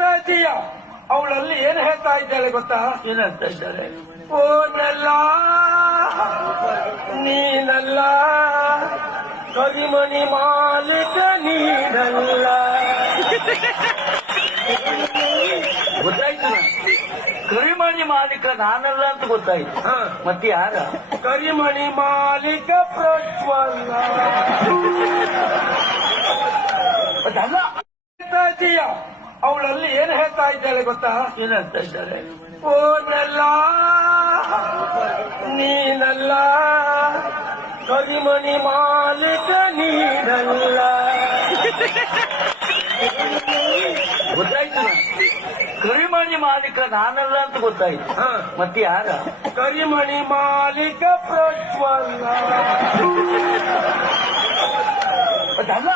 ಹೇಳ್ತೀಯ ಅವಳಲ್ಲಿ ಏನ್ ಹೇಳ್ತಾ ಇದ್ದಾಳೆ ಗೊತ್ತಾ? ಏನ್ ಹೇಳ್ತಾ ಇದ್ದಾರೆ? ಓನಲ್ಲ ನೀನಲ್ಲ ಕರಿಮಣಿ ಮಾಲೀಕ ನೀನಲ್ಲ. ಗೊತ್ತಾಯ್ತು, ಕರಿಮಣಿ ಮಾಲೀಕ ನಾನಲ್ಲ ಅಂತ ಗೊತ್ತಾಯ್ತು. ಮತ್ತೆ ಯಾರ? ಕರಿಮಣಿ ಮಾಲೀಕ ಪ್ರಜ್ವಲ್ಲ. ಅದಲ್ಲ, ಹೇಳ್ತಾ ಇದೀಯ ಅವಳಲ್ಲಿ ಏನ್ ಹೇಳ್ತಾ ಇದ್ದಾಳೆ ಗೊತ್ತಾ? ಏನ್ ಹೇಳ್ತಾ ಇದ್ದಾರೆ? ಓನಲ್ಲ ನೀನಲ್ಲ ಕರಿಮಣಿ ಮಾಲೀಕ ನೀನಲ್ಲ. ಗೊತ್ತಾಯ್ತು, ಕರಿಮಣಿ ಮಾಲೀಕ ನಾನಲ್ಲ ಅಂತ ಗೊತ್ತಾಯ್ತು. ಮತ್ತೆ ಯಾರ? ಕರಿಮಣಿ ಮಾಲೀಕ ಪ್ರಜ್ವಲ್ಲ. ಅದಲ್ಲ,